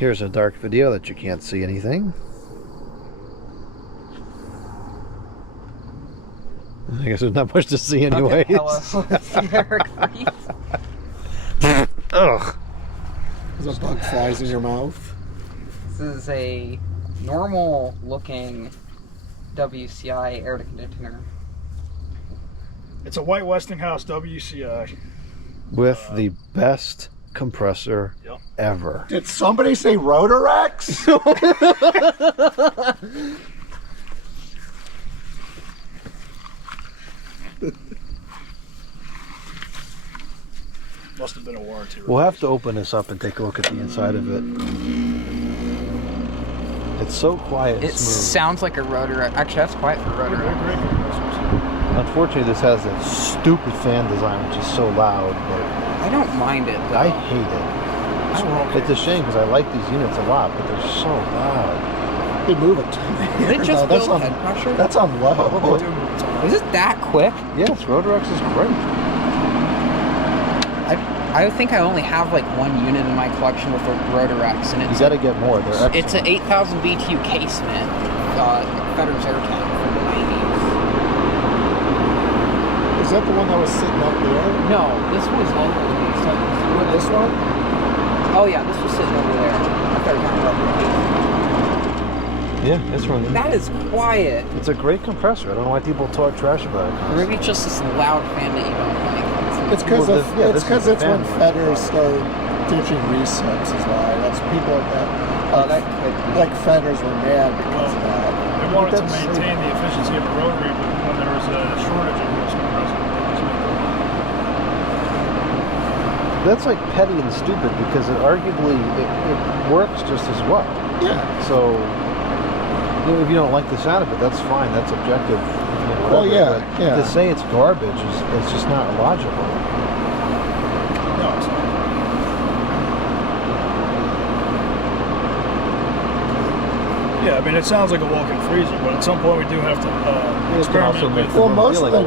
Here's a dark video that you can't see anything. I guess there's not much to see anyways. Okay, hello. Ugh. There's a bug flies in your mouth. This is a normal looking WCI air conditioner. It's a white Westinghouse WCI. With the best compressor ever. Did somebody say ROTOREX? Must have been a warranty. We'll have to open this up and take a look at the inside of it. It's so quiet and It smooth. sounds like a ROTOREX. Actually, that's quiet for ROTOREX. Unfortunately, this has a stupid fan design, which is so loud, but I don't mind it, though. I hate it. It's a shame because I like these units a lot, but they're so loud. They move a ton. Did it just build head pressure? That's on low. Is it that quick? Yes, ROTOREX is great. I think I only have like one unit in my collection with a ROTOREX, and You got to get more. They're excellent. it's an 8,000 BTU casement, Fedder's air tank from the 90s. Is that the one that was sitting up there? No, this was locally. So This one? oh yeah, this was sitting over there. I thought you were talking about Yeah, it's running. that is quiet. It's a great compressor. I don't know why people talk trash about it. Or maybe it's just this loud fan that you don't like. It's because Well, this is the it's when fan. Fedders start ditching resets is why. That's people that like Fedders were mad because of that. They wanted to That's maintain the efficiency of a rotary, but when there was a shortage of those compressors, they just made them. That's like petty and stupid because it arguably it works just as well. Yeah. So if you don't like the sound of it, that's fine. That's objective. Well, yeah, But yeah. to say it's garbage is it's just not logical. No, it's not. Yeah, I mean, it sounds like a walk-in freezer, but at some point we do have to experiment with. Well, most of the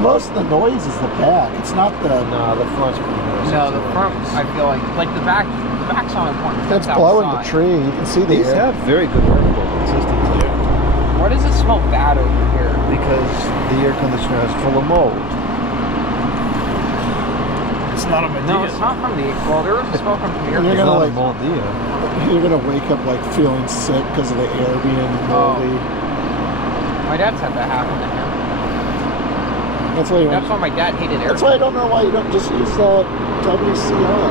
most of the noise is the back. It's not the. No, the front's pretty nice. No, the front, I feel like the back's on important. That's blowing the tree. You can see the These air. have very good airflow consistency. Why does it smell bad over here? Because the air conditioner is full of mold. It's not a Medea. No, it's not from the. Well, there is a smell from the air. You're It's gonna not like- a Moldea. You're gonna wake up like feeling sick because of the air being moldy. My dad's had that happen to him. That's why. That's why my dad hated air. That's why I don't know why you don't just use the WCI.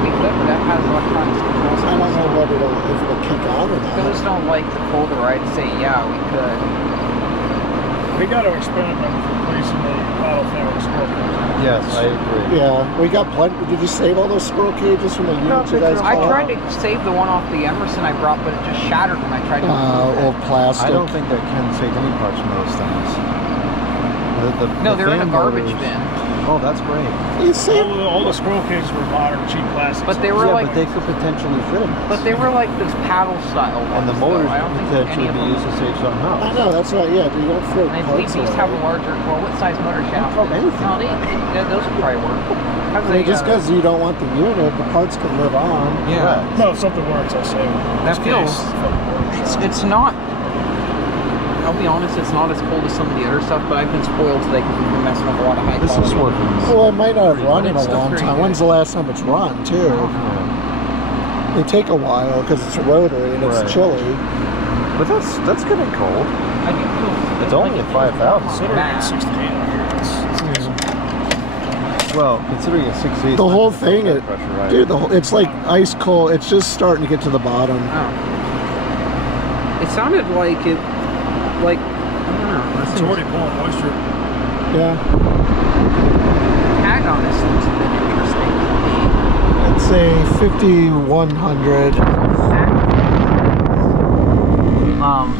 We could, but that has electronic controls. I don't know what if it'll kick on or If you just not. don't like the colder, I'd say yeah, we could. We got to experiment with replacing the paddle fan with a squirrel cage. Yes, I agree. Yeah, we got plenty. Did you save all those squirrel cages from the units you guys I bought? tried to save the one off the Emerson I brought, but it just shattered when I tried to. Old plastic. I don't think that Ken saved any parts from those things. No, they're in a fan garbage motors- bin. Oh, that's great. You saved. All the squirrel cages were modern, cheap plastic. But they were Yeah, like, but they could potentially fit in this. but they were like those paddle style ones. and the though. motors I don't could think potentially any of be them. used to save something I else. know. That's right. Yeah, you don't throw And I believe parts these have a away. larger. Well, what size motor shaft? Oh, anything. No, yeah, those would probably work. I mean, just because you don't want the unit, the parts can live on. Yeah. No, if something works, I'll save it. That This feels- case fucking works. It's not. I'll be honest, it's not as cold as some of the other stuff, but I've been spoiled today because we've been messing with a lot of high This quality. is working. Well, it might not have run in it's a still long pretty time. good. When's the last time it's run, too? They take a while because it's a rotary and Right. it's chilly. But that's getting cold. I do feel It's only at 5,000. Considering it's 68 out here, it's Well, considering it's 6'8", The whole thing, dude, it's like ice cold. It's just starting to get to the bottom. It sounded like it, like, I don't know. it's already pulling moisture. Yeah. Tag on this looks a bit interesting. It's a 5100.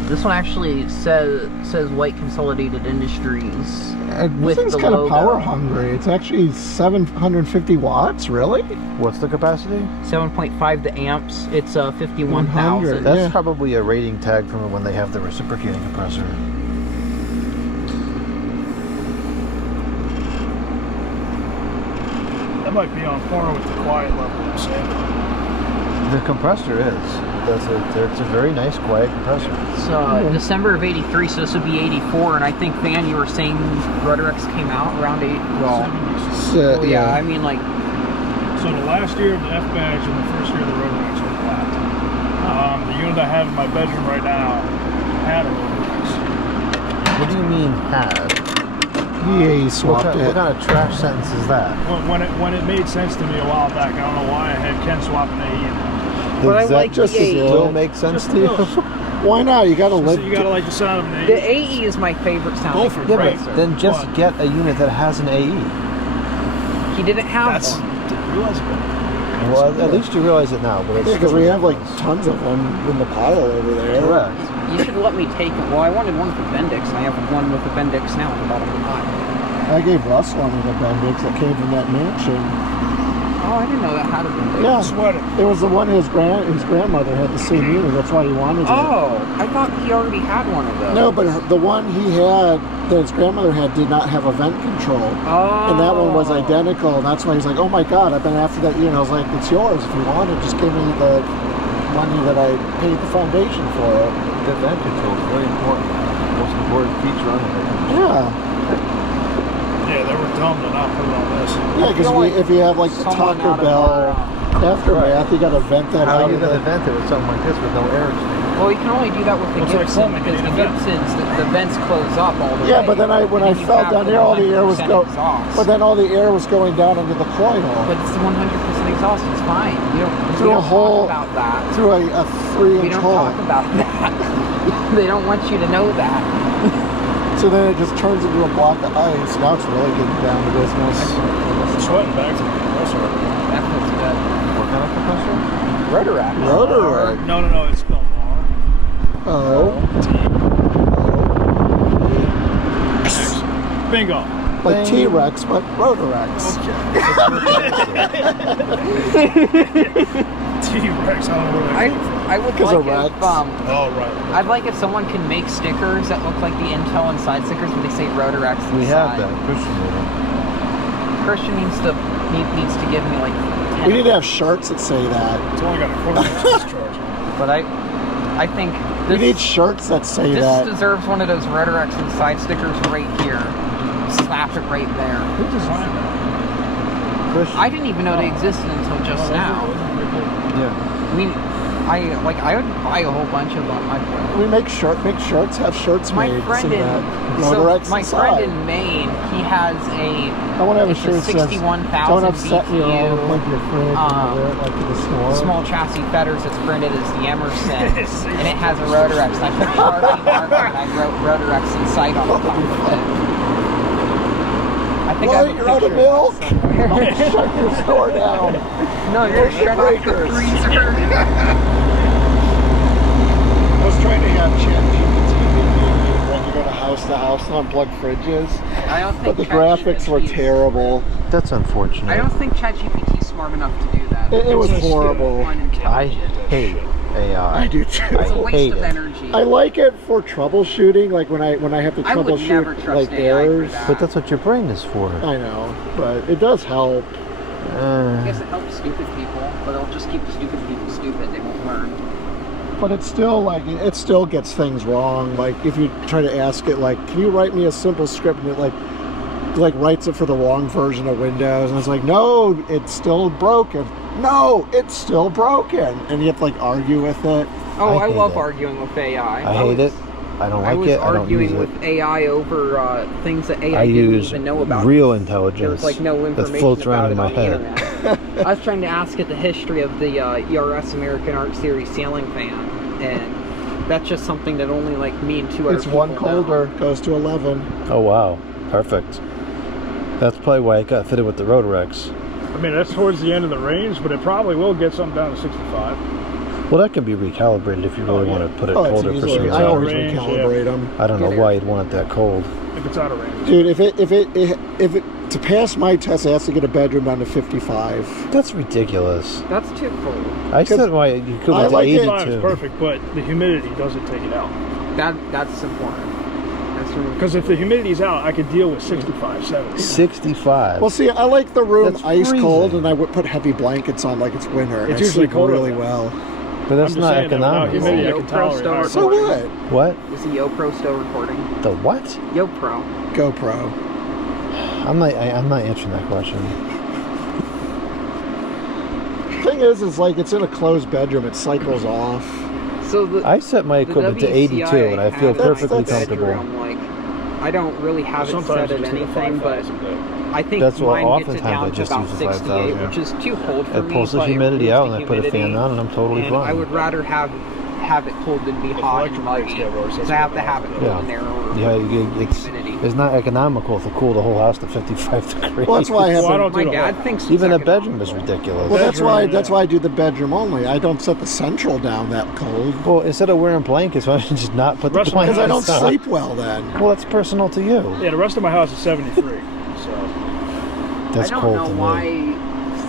This one actually says White Consolidated Industries. This with thing's the kind of logo. power hungry. It's actually 750 watts, really? What's the capacity? 7.5 the amps. It's 51,000. 100. That's Yeah. probably a rating tag from when they have the reciprocating compressor. That might be on par with the quiet level I'm saying. The compressor is. It's a very nice, quiet compressor. It's December of '83, so this would be '84, and I think Van, you were saying ROTOREX came out around So, yeah, I mean like. So the last year of the F badge and the first year of the ROTOREX were flat. The unit I have in my bedroom right now had a ROTOREX. What do you mean had? Yeah, he swapped What it. kind of trash sentence is that? When it made sense to me a while back, I don't know why I had Ken swap an AE in. But I Does that like just the AE. still make sense to you? Why not? You gotta live. So you gotta like the sound of an AE. The AE is my favorite sound. Both are Yeah, great. but then just What? get a unit that has an AE. He didn't have That's one. didn't realize it. Well, at least you realize it now. But it's Yeah, because we still have like ridiculous. tons of them in the pile over there. Correct. You should let me take it. Well, I wanted one for Bendix, and I have one with the Bendix now at the bottom of the pile. I gave Russ one of the Bendix that came from that mansion. Oh, I didn't know that had a Bendix. Yeah, Sweater. it was the one his grandmother had the same unit. That's why he wanted it. Oh, I thought he already had one of those. No, but the one he had that his grandmother had did not have a vent control. Oh. And that one was identical. And that's why he's like, oh my God, I've been after that unit. I was like, it's yours if you want it. Just give me the money that I paid the foundation for it. The vent control is very important. Most important feature on it. Yeah. Yeah, they were dumb to not put it on this. Yeah, because feel like if you have like the someone Taco out of Bell aftermath, you got to vent that How out are you of going to the... vent it with something like this with no air exchange? Well, you can only do that with the Looks like Gibson plumbing, because you the need a vent. Gibsons, the vents close up all the way. Yeah, but then when I you fell have down the there, all the air was 100% going. exhaust. But then all the air was going down into the coil But it's the 100% exhaust. It's fine. You don't, Through we a don't hole- talk about that. through a We 3-inch don't hole. talk about that. They don't want you to know that. So then it just turns into a block of ice. Now it's really getting down to business. I'm sweating back to the compressor. That feels good. What kind of compressor? ROTOREX. Rotor. No, it's spelled R. Oh. Bingo. Like T-Rex, but Rotorex. T-Rex, I don't know where that came from. I would 'Cause like of Rex. if Oh, right. I'd like if someone can make stickers that look like the Intel Inside stickers where they say ROTOREX inside. We have that. Christian made it. Christian needs to give me like 10. We need to have shirts that say that. It's only got a quarter inch discharge. But I think We this, need shirts that say this that. deserves one of those ROTOREX Inside stickers right here. Slap it right there. Who designed that? Christian. I didn't even know they existed until just now. Yeah. I mean, I would buy a whole bunch of them. We make shirts, have shirts My made. friend say in that. Rotorex my inside. friend in Maine, he has a I want to have a it's shirt that says, 61,000 don't upset me or I'll BTU, plug your fridge and wear it like to the store. small chassis fetters that's printed as the Emerson, and it has a ROTOREX. And I put Sharpie marker and I wrote ROTOREX Inside on the top of it. I think I What? have a You're out of picture milk? that somewhere. Shut your store down. No, you're Where's the shut off the breakers? freezer. I was trying to have ChatGPT when you go to house and unplug fridges, I don't think but the graphics were ChatGPT is- terrible. That's unfortunate. I don't think ChatGPT is smart enough to do that. It was It's just, horrible. I Unintelligent. hate AI. I do too. It's a I waste hate of it. energy. I like it for troubleshooing, like when I have to I would never troubleshoot trust like AI for errors. that. But that's what your brain is for. I know, but it does help. I guess it helps stupid people, but it'll just keep the stupid people stupid. They won't learn. But it's still like it still gets things wrong. Like if you try to ask it, like, can you write me a simple script, and it like writes it for the wrong version of Windows, and it's like, no, it's still broken. No, it's still broken, and you have to like argue with it. Oh, I I hate love it. arguing with AI. I hate it. I don't I like was it. I don't use arguing it. with AI over things that AI I didn't use even know about. real There intelligence was like no that information floats about around it in my on the head. internet. I was trying to ask it the history of the ERS American Art Series ceiling fan, and that's just something that only like me and two other It's people one know. colder, goes to 11. Oh wow, perfect. That's probably why it got fitted with the ROTOREX. I mean, that's towards the end of the range, but it probably will get something down to 65. Well, that can be recalibrated if you really want to put it Oh, it's colder for easily. some I always reason. range, recalibrate them. I don't know why you'd want it that cold. If it's out of range. Dude, if it to pass my test, it has to get a bedroom down to 55. That's ridiculous. That's too cold. I said why you could I go to like it. 82. 65 is perfect, but the humidity doesn't take it out. That's important. room. Because if the humidity's out, I could deal with 65, 70. 65. Well, see, I like the room That's ice cold, freezing. and I would put heavy blankets on like it's winter. And It's I usually sleep colder really than that. well. But that's I'm just not saying that without economical. humidity, I Yo can Pro tolerate Star. higher So what? What? Is the YoPro still recording? The what? YoPro. GoPro. I'm not answering that question. Thing is like it's in a closed bedroom. It cycles off. So the I set my the equipment to WCI 82, and I feel had in my perfectly that's- comfortable. bedroom, like, I don't really have it Sometimes set at it's anything, but 5,000. I think That's what mine gets it oftentimes I down to just about use the 68, 5,000. which is too cold for It me. pulls the but it humidity removes out, the and I put a fan humidity, on, and I'm totally and fine. I would rather have it cold than be hot and electric muggy. lights get worse, Because that's I have what to have it I cold Yeah. in there. It's not economical to cool the whole house to 55 degrees. Well, that's why I have Well, I the- don't do My the dad whole- thinks it's Even a economical. bedroom is ridiculous. Well, that's why Bedroom, I do the bedroom only. I don't set the central down that cold Well, instead of wearing blankets, why don't you just not put the Russ, because because I blankets don't on? sleep well then. Well, that's personal to you. Yeah, the rest of my house is 73. So That's I don't cold know to me. why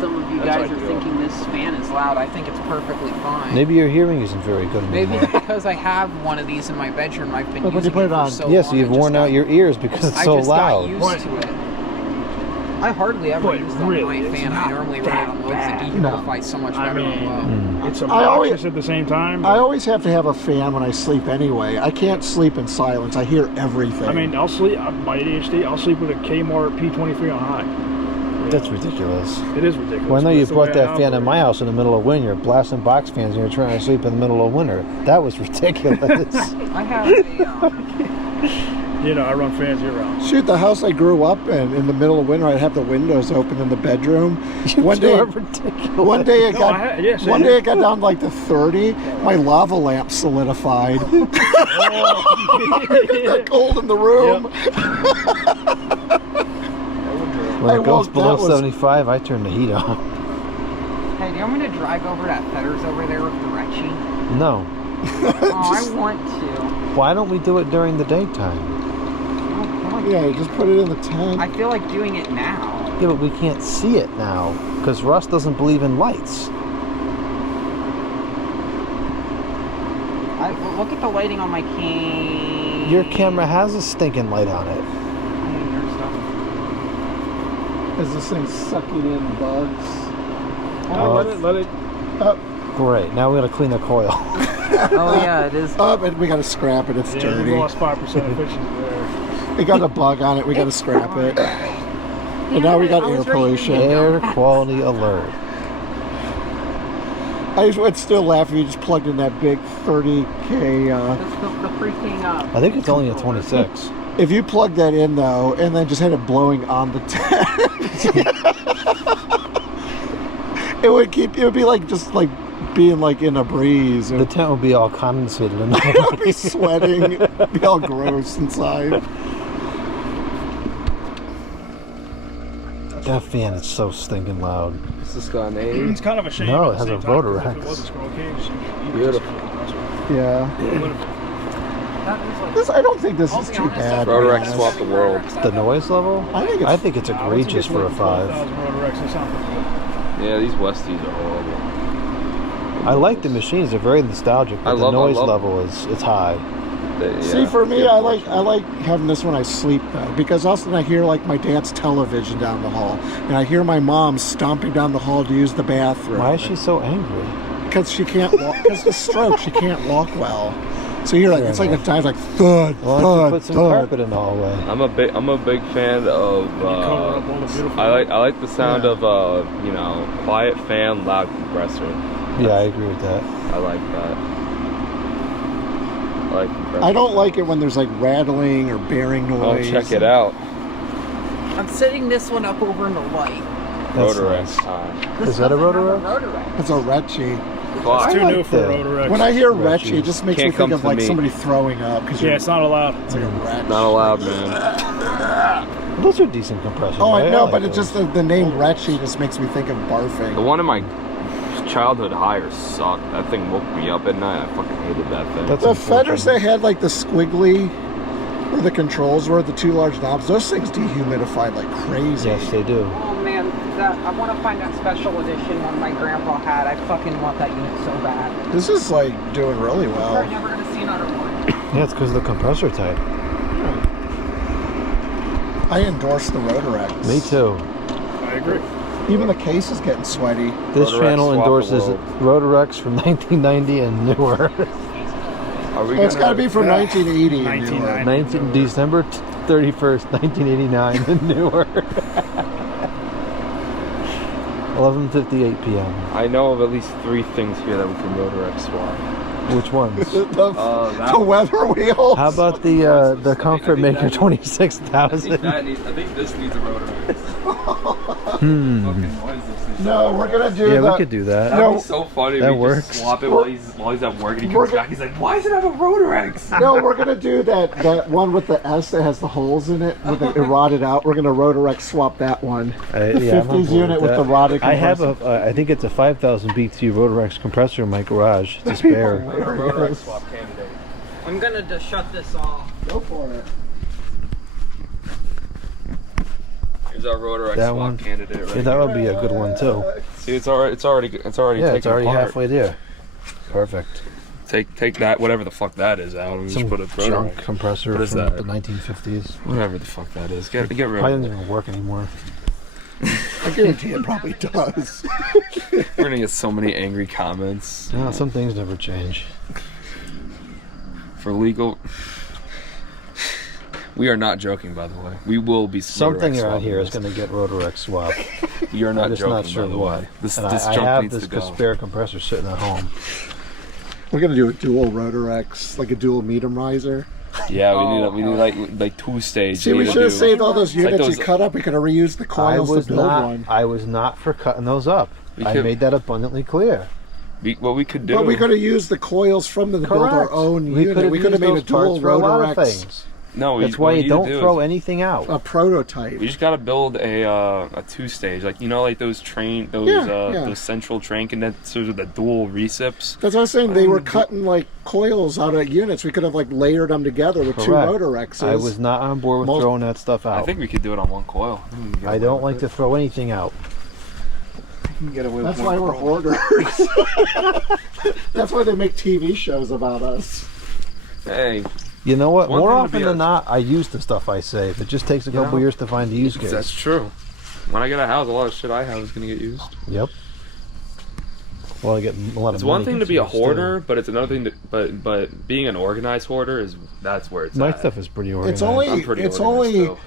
some of you That's guys are ideal. thinking this fan is loud. I think it's perfectly fine. Maybe your hearing isn't very good Maybe anymore. because I have one of these in my bedroom. I've been But when using you put it it for on- so Yes, long. you've I just worn out got- your ears because it's I so just got loud. used What? to it. I hardly ever But use it on really, my it's fan. I not normally run that it on low, bad. so dehumidifies so much I better mean, on low. it's I always- obnoxious at the same time. I always have to have a fan when I sleep anyway. I can't sleep in silence. I hear everything. I mean, I'll sleep. My ADHD. I'll sleep with a Kmart P23 on high. That's ridiculous. It is ridiculous. Well, I know but you it's the brought way I that fan in my operate. house in the middle of winter. You're blasting box fans and you're trying to sleep in the middle of winter. That was ridiculous. I have a. You know, I run fans year round. shoot, the house I grew up in the middle of winter, I'd have the windows open in the bedroom. You One two day, are ridiculous. one day it No, got I had- yes, one it day is. it got down to like the 30. My lava lamp solidified. Got cold in the room. When I it goes woke- below that was- 75, I turn the heat on. Hey, do you want me to drive over to Fetters over there with the Retchie? No. Oh, I want to. Why don't we do it during the daytime? Oh, come on. Yeah, you just put it in the tent. I feel like doing it now. Yeah, but we can't see it now because Russ doesn't believe in lights. Well, look at the lighting on my cane. Your camera has a stinking light on it. Is this thing sucking in bugs? Oh. Let it. Great. Now we got to clean the coil. Oh yeah, it is. Up, and we gotta scrap it. It's Yeah, dirty. we lost 5% efficiency there. It got a bug on it. We gotta scrap it. And now we got air pollution. Air quality alert. I would still laugh if you just plugged in that big 30K. The freaking. I think it's only a 26. If you plug that in though, and then just had it blowing on the tent, it would be like just like being like in a breeze. The tent will be all condensated and It would be sweating, be all gross inside. that fan is so stinking loud. Is this got an 80? It's kind of a shame. No, at it has the a same time, 'cause ROTOREX. If it was a scroll cage, you Beautiful. Yeah. That is like, This, I don't think this I'll is be too honest, bad. ROTOREX to be swap honest. the world. The noise level? I think it's it's egregious for a 5. Yeah, Yeah, these Westies are horrible. I like the machines; they're very nostalgic, but I the love noise them. level it's high. See, for me, I like having this when I sleep though, because also I hear like my dad's television down the hall, and I hear my mom stomping down the hall to use the bathroom. Why is she so angry? Because she can't walk. Because the stroke, she can't walk well. So you're like, Fair it's like enough. a time's like thud, Why don't you thud, put some thud. carpet in the hallway? I'm a big fan of. I like the sound Yeah. of quiet fan, loud compressor. Yeah, I agree with that. I like that. I like compressor. I don't like it when there's like rattling or bearing Oh, noise. check it out. I'm setting this one up over in the light. That's ROTOREX nice. time. This Is that a doesn't have ROTOREX? ROTOREX. It's a Retchie. Fuck. It's too like new for that. ROTOREX. When I hear Retchie. Retchie, it just makes Can't me come think of to like me. somebody throwing up. Cause Yeah, you're- it's not allowed. It's like a Retch. Not allowed, man. Those are decent compressors. Oh, I right? know, like but it those. just the name Retchie just makes me think of barfing. The one in my childhood hire sucked. That thing woke me up at night. I fucking hated that thing. That's The Fetters, unfortunate. they had like the squiggly, where the controls were, the 2 large knobs. Those things dehumidified like crazy. Yes, they do. Oh man, that I want to find that special edition one my grandpa had. I fucking want that unit so bad. This is like doing really We're well. never gonna see another one. Yeah, it's because of the compressor type. I endorse the ROTOREX. Me too. I agree. Even the case is getting sweaty. This ROTOREX channel swap the endorses world. ROTOREX from 1990 and newer. Are we Well, it's got to be from 1980 and newer. 1990. December 31st, 1989 and newer. 11:58 p.m. I know of at least 3 things here that we can ROTOREX swap. Which ones? The weather wheels. How about the Comfort Maker 26,000? I think this needs a ROTOREX. No, we're gonna do Yeah, the, we could do that. No. That'd be so funny. That we works. Just swap it while he's at work and he comes back. He's like, "Why does it have a ROTOREX?" No, we're gonna do that one with the S that has the holes in it with it rotted out. We're gonna ROTOREX swap that one. The Yeah, I'm on 50s board unit with that. the rotted I have compressor. I think it's a 5,000 BTU ROTOREX compressor in my garage. It's a spare. ROTOREX swap candidate. I'm gonna just shut this off. Go for it. Here's our ROTOREX That swap one? candidate right Yeah, that would be a good one too. See, it's already Yeah, taken it's already apart. halfway there. Perfect. Take that, whatever the fuck that is, out and Some just put a junk ROTOREX. compressor What is from that? the 1950s. Whatever the fuck that is. Get rid Probably of doesn't it. even work anymore. I guarantee it probably does. We're gonna get so many angry comments No, some things never change. for legal. We are not joking, by the way. We will be Something ROTOREX around here is swapping going to get ROTOREX swapped. this. You're not I'm just joking, not sure by the what. way. This And this I junk have needs this to go. spare compressor sitting at home. We're gonna do a dual ROTOREX, like a dual medium riser. Yeah, we need like 2-stage. See, we should have saved all those like units those- you cut up. We could have reused the coils to build one. I was not for cutting those up. We I could- made that abundantly clear. What we could do. But we could have used the coils from them to build our own unit. We could have made a dual for a lot of ROTOREX, things. No, That's why you don't throw anything out. a prototype. We just gotta build a 2-stage, like like those those central train condensers with the dual recips. That's what I was saying. They were cutting like coils out of units. We could have like layered them together with Correct. two ROTOREXs. I was not on board with throwing that stuff out. I think we could do it on one coil. I don't like to throw anything out. get away That's why we're hoarders. That's why they make TV shows about us. Hey, You know what? One More thing to often be than a- not, I use the stuff I save. It just takes a couple years to find the use case. that's true. When I get a house, a lot of shit I have is gonna get used. Yep. Well, I get a lot It's of one money thing to be a gets used, hoarder, but it's another thing to but being an organized hoarder that's where it's too. My at. stuff is pretty organized. It's only I'm pretty it's organized, only though.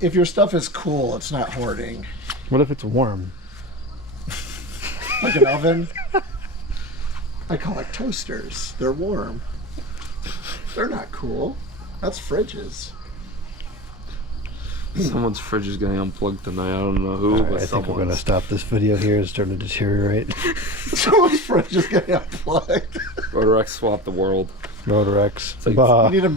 if your stuff is cool. It's not hoarding. What if it's warm? Like an oven. I collect toasters. They're warm. They're not cool. That's fridges. Someone's fridge is getting unplugged tonight. I don't know who, All right, but I think we're going to someone's. stop this video here. It's starting to deteriorate. Someone's fridge is getting unplugged. ROTOREX swap the world. ROTOREX. like- Bah. We need a